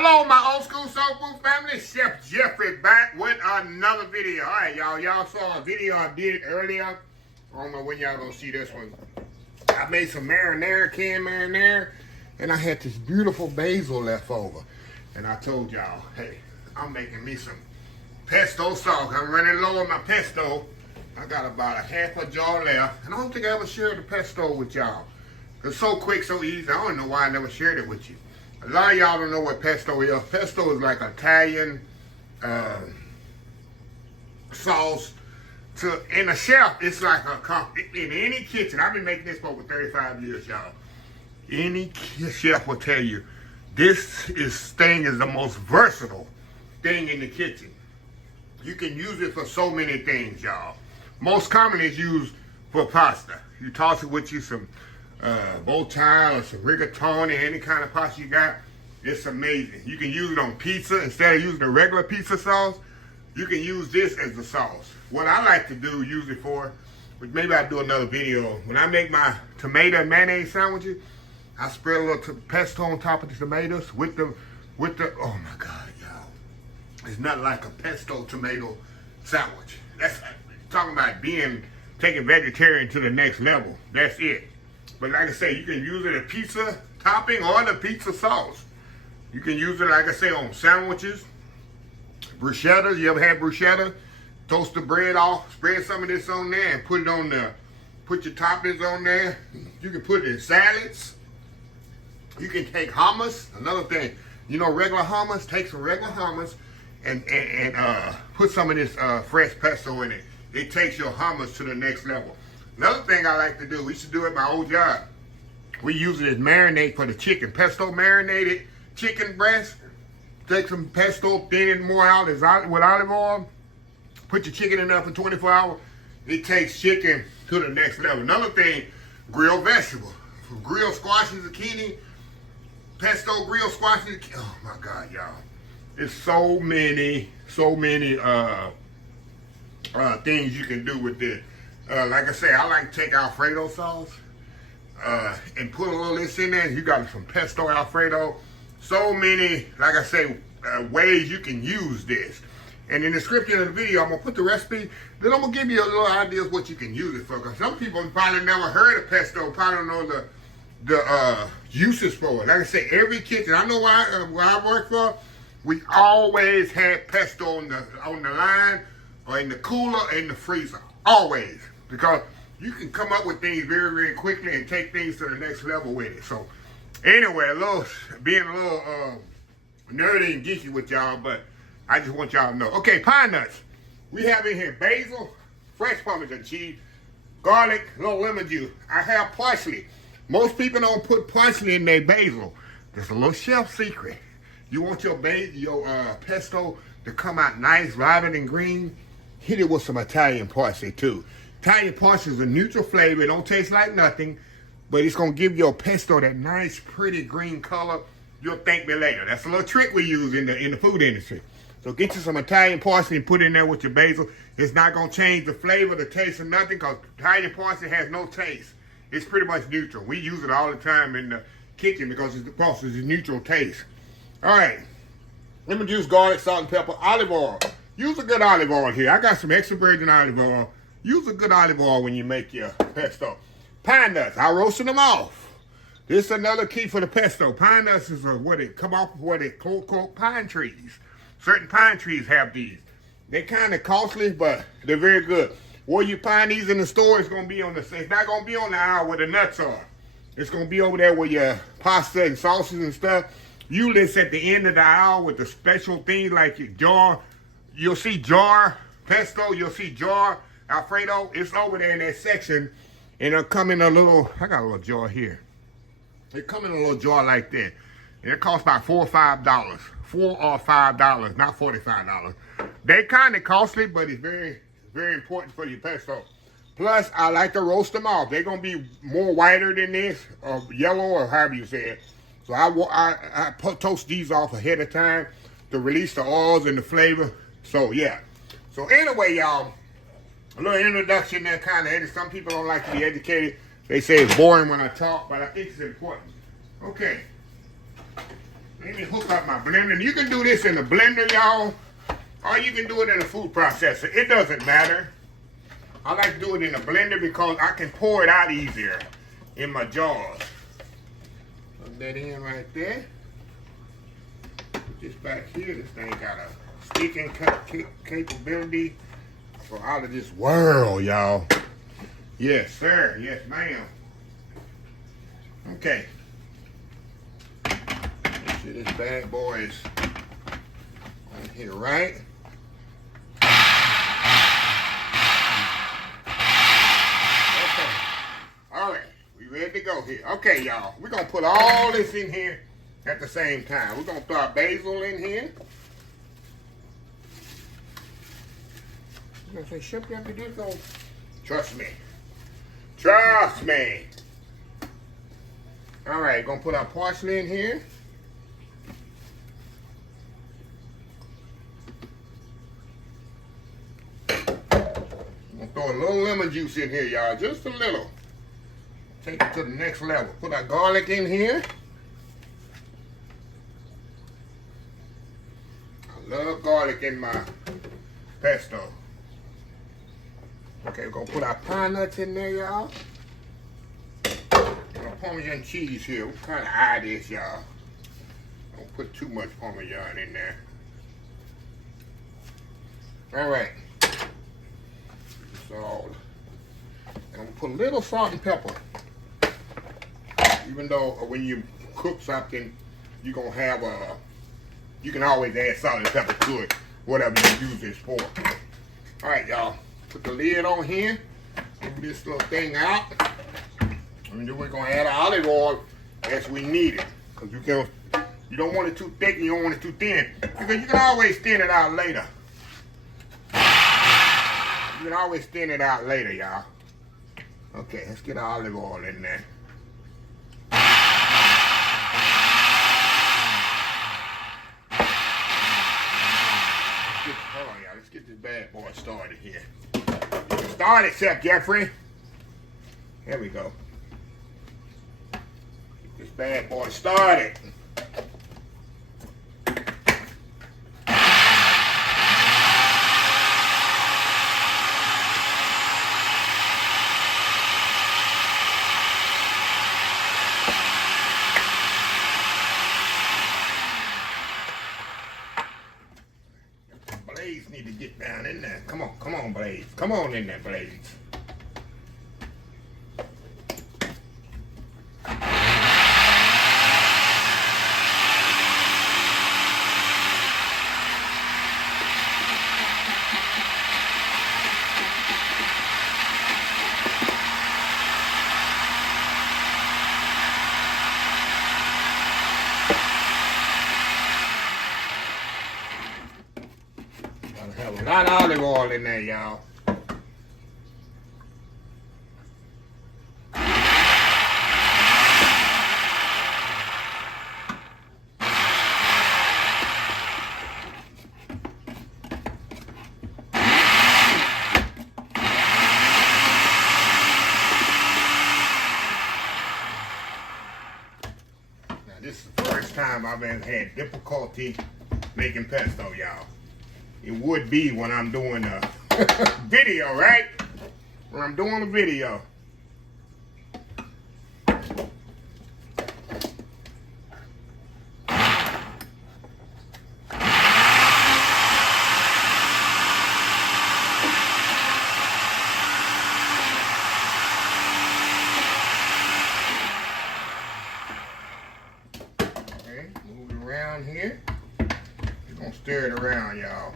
Hello, my old school soul food family. Chef Jeffrey back with another video. All right, y'all. Y'all saw a video I did earlier. I don't know when y'all gonna see this one. I made some marinara, canned marinara, and I had this beautiful basil left over. And I told y'all, hey, I'm making me some pesto sauce. I'm running low on my pesto. I got about a half a jar left. And I don't think I ever shared the pesto with y'all. It's so quick, so easy. I don't know why I never shared it with you. A lot of y'all don't know what pesto is. Pesto is like Italian sauce. In a chef, it's like in any kitchen. I've been making this for over 35 years, y'all. Any chef will tell you this thing is the most versatile thing in the kitchen. You can use it for so many things, y'all. Most commonly it's used for pasta. You toss it with you some bow tie or some rigatoni, any kind of pasta you got. It's amazing. You can use it on pizza. Instead of using the regular pizza sauce, you can use this as the sauce. What I like to do, use it for, which maybe I'll do another video. When I make my tomato and mayonnaise sandwiches, I spread a little pesto on top of the tomatoes with the, oh my God, y'all. It's not like a pesto tomato sandwich. That's talking about taking vegetarian to the next level. That's it. But like I say, you can use it as pizza topping or the pizza sauce. You can use it, like I say, on sandwiches, bruschetta. You ever had bruschetta? Toast the bread off, spread some of this on there and put it on there. Put your toppings on there. You can put it in salads. You can take hummus. Another thing, you know, regular hummus. Take some regular hummus and put some of this fresh pesto in it. It takes your hummus to the next level. Another thing I like to do, we used to do at my old job. We use it as marinade for the chicken. Pesto marinated chicken breast. Take some pesto, thin it more out with olive oil. Put your chicken in there for 24 hours. It takes chicken to the next level. Another thing, grilled vegetable. Grilled squash and zucchini. Pesto grilled squash and zucchini. Oh my God, y'all. There's so many things you can do with this. Like I say, I like to take Alfredo sauce and put a little of this in there. You got some pesto Alfredo. So many, like I say, ways you can use this. And in the description of the video, I'm going to put the recipe. Then I'm going to give you a little idea of what you can use it for. Because some people probably never heard of pesto, probably don't know the uses for it. Like I say, every kitchen, I know where I work for, we always had pesto on the line or in the cooler, in the freezer. Always. Because you can come up with things very, very quickly and take things to the next level with it. So, anyway, being a little nerdy and geeky with y'all, but I just want y'all to know. Okay, pine nuts. We have in here basil, fresh Parmesan cheese, garlic, little lemon juice. I have parsley. Most people don't put parsley in their basil. That's a little chef secret. You want your pesto to come out nice, vibrant, and green. Hit it with some Italian parsley too. Italian parsley is a neutral flavor. It don't taste like nothing, but it's gonna give your pesto that nice, pretty green color. You'll thank me later. That's a little trick we use in the food industry. So get you some Italian parsley and put it in there with your basil. It's not gonna change the flavor, the taste, or nothing, because Italian parsley has no taste. It's pretty much neutral. We use it all the time in the kitchen because the parsley is a neutral taste. All right, lemon juice, garlic, salt and pepper, olive oil. Use a good olive oil here. I got some extra virgin olive oil. Use a good olive oil when you make your pesto. Pine nuts, I roasted them off. This is another key for the pesto. Pine nuts is what they come off of what they quote pine trees. Certain pine trees have these. They're kind of costly, but they're very good. Where you find these in the store, it's gonna be it's not gonna be on the aisle where the nuts are. It's gonna be over there where your pasta and sauces and stuff. Usually it's at the end of the aisle with the special things like your jar. You'll see jar pesto, you'll see jar Alfredo. It's over there in that section. And it'll come in a little, I got a little jar here. It come in a little jar like that. And it costs about $4 or $5. $4 or $5, not $45. They kind of costly, but it's very, very important for your pesto. Plus, I like to roast them off. They're going to be more whiter than this, or yellow, or however you say it. So I toast these off ahead of time to release the oils and the flavor. So, yeah. So, anyway, y'all, a little introduction there, kind of. Some people don't like to be educated. They say it's boring when I talk, but I think it's important. Okay. Let me hook up my blender. You can do this in the blender, y'all, or you can do it in a food processor. It doesn't matter. I like to do it in a blender because I can pour it out easier in my jars. Plug that in right there. Put this back here. This thing got a sticking capability for out of this world, y'all. Yes, sir. Yes, ma'am. Okay. Make sure this bad boy is on here, right? Okay. All right. We ready to go here. Okay, y'all. We're going to put all this in here at the same time. We're going to throw our basil in here. You're going to say, Chef, you have to do this? Trust me. Trust me. All right, gonna put our parsley in here. I'm gonna throw a little lemon juice in here, y'all, just a little. Take it to the next level. Put our garlic in here. I love garlic in my pesto. Okay, we're gonna put our pine nuts in there, y'all. And Parmesan cheese here. What kind of eye this, y'all? Don't put too much Parmesan in there. All right. So, and I'm gonna put a little salt and pepper. Even though when you cook something, you're gonna have you can always add salt and pepper to it, whatever you use this for. All right, y'all. Put the lid on here. Move this little thing out. And then we're gonna add olive oil as we need it. Cause you don't want it too thick and you don't want it too thin. Because you can always thin it out later. You can always thin it out later, y'all. Okay, let's get olive oil in there. Hold on, y'all. Let's get this bad boy started here. Start it, Chef Jeffrey. Here we go. Get this bad boy started. Blaze need to get down in there. Come on, Blaze. Come on in there, Blaze. Have a lot of olive oil in there, y'all. Now this is the first time I've ever had difficulty making pesto, y'all. It would be when I'm doing a video, right? When I'm doing a video. Okay, move it around here. We're gonna stir it around, y'all.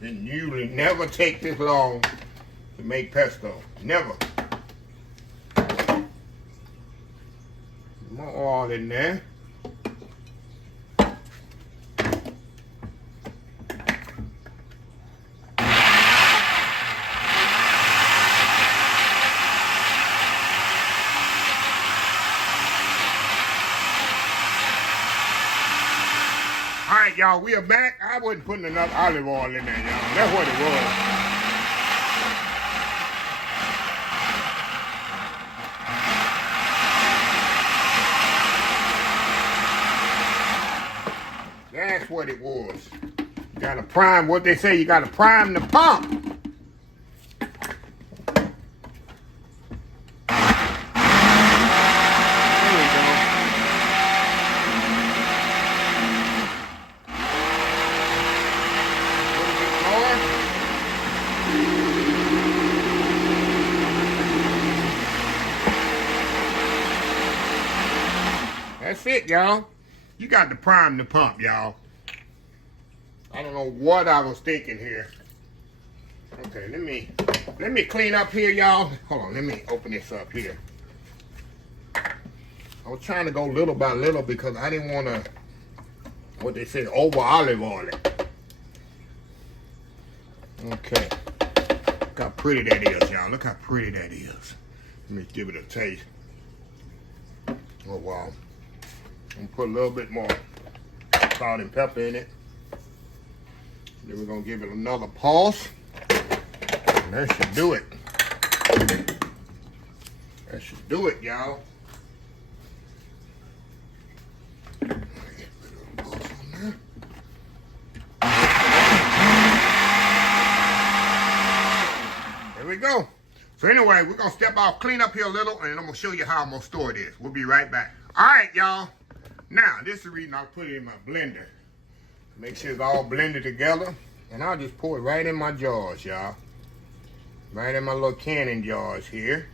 It usually never take this long to make pesto. Never. More oil in there. All right, y'all, we are back. I wasn't putting enough olive oil in there, y'all. That's what it was. That's what it was. You gotta prime, what they say, you gotta prime the pump. That's it, y'all. You got to prime the pump, y'all. I don't know what I was thinking here. Okay, let me clean up here, y'all. Hold on, let me open this up here. I was trying to go little by little because I didn't want to, what they say, over olive oil it. Okay. Look how pretty that is, y'all. Look how pretty that is. Let me give it a taste. Oh, wow. I'm gonna put a little bit more salt and pepper in it. Then we're gonna give it another pulse. And that should do it. That should do it, y'all. There we go. So anyway, we're gonna step off, clean up here a little, and I'm gonna show you how I'm gonna store this. We'll be right back. All right, y'all. Now, this is the reason I put it in my blender. Make sure it's all blended together. And I'll just pour it right in my jars, y'all. Right in my little canning jars here.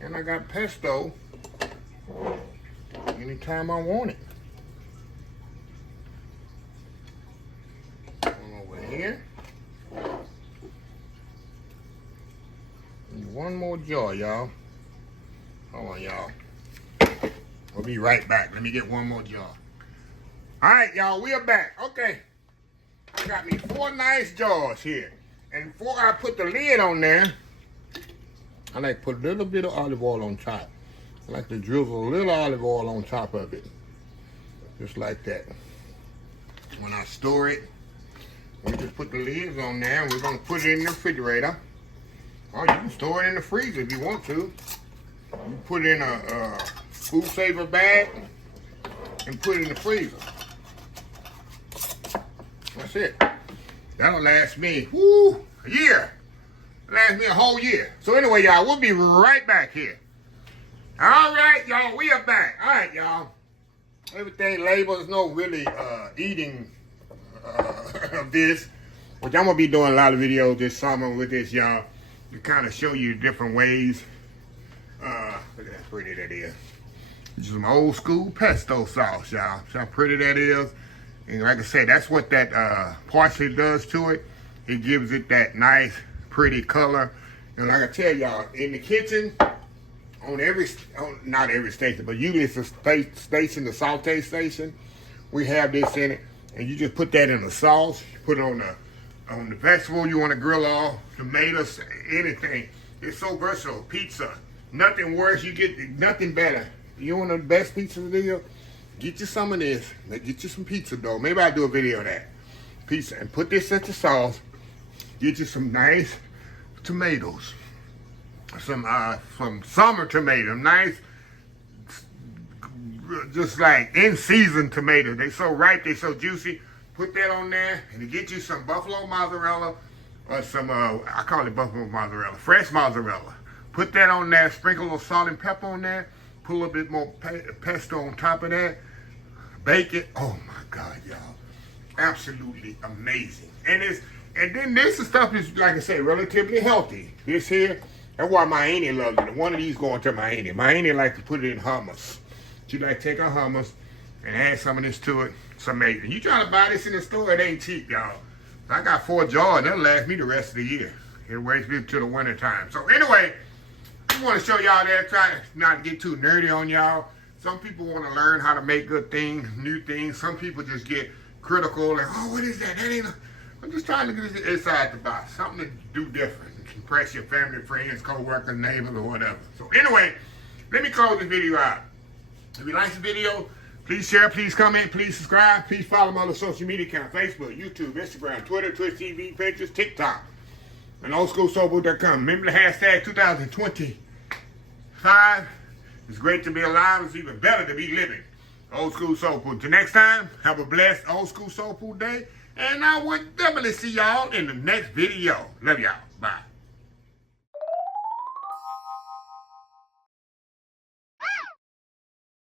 And I got pesto anytime I want it. One over here. And one more jar, y'all. Hold on, y'all. We'll be right back. Let me get one more jar. All right, y'all, we are back. Okay. I got me 4 nice jars here. And before I put the lid on there, I like to put a little bit of olive oil on top. I like to drizzle a little olive oil on top of it. Just like that. When I store it, we just put the lids on there and we're going to put it in the refrigerator. Or you can store it in the freezer if you want to. You put it in a food saver bag and put it in the freezer. That's it. That'll last me, a year. Last me a whole year. So anyway, y'all, we'll be right back here. All right, y'all, we are back. All right, y'all. Everything labels, no really eating of this, which I'm going to be doing a lot of videos this summer with this, y'all, to kind of show you different ways. Look at how pretty that is. This is some old school pesto sauce, y'all. See how pretty that is? And like I said, that's what that parsley does to it. It gives it that nice, pretty color. And like I tell y'all, in the kitchen, not every station, but usually it's a station, the saute station, we have this in it. And you just put that in the sauce, you put it on the vegetable you want to grill off, tomatoes, anything. It's so versatile. Pizza, nothing worse. You get nothing better. You want the best pizza deal? Get you some of this. Get you some pizza dough. Maybe I'll do a video of that. Pizza. And put this at the sauce. Get you some nice tomatoes. Some summer tomatoes. Nice, just like in-season tomatoes. They so ripe, they so juicy. Put that on there. And to get you some buffalo mozzarella or some, I call it buffalo mozzarella, fresh mozzarella. Put that on there. Sprinkle a little salt and pepper on there. Put a little bit more pesto on top of that. Bake it. Oh my God, y'all. Absolutely amazing. And then this stuff is, like I say, relatively healthy. This here, that's why my auntie loves it. One of these going to my auntie. My auntie likes to put it in hummus. She like to take her hummus and add some of this to it. It's amazing. You try to buy this in the store, it ain't cheap, y'all. I got 4 jars. That'll last me the rest of the year. It waits me till the winter time. So anyway, I want to show y'all that. Try not to get too nerdy on y'all. Some people want to learn how to make good things, new things. Some people just get critical and, oh, what is that? That ain't I'm just trying to get this inside the box. Something to do different. Impress your family, friends, co-workers, neighbors, or whatever. So anyway, let me close this video out. If you like this video, please share, please comment, please subscribe. Please follow my other social media accounts: Facebook, YouTube, Instagram, Twitter, Twitch TV, Pinterest, TikTok, and oldschoolsoulfood.com. Remember the hashtag 2025. It's great to be alive. It's even better to be living. Old School Soul Food. Till next time, have a blessed Old School Soul Food day. And I will definitely see y'all in the next video. Love y'all. Bye.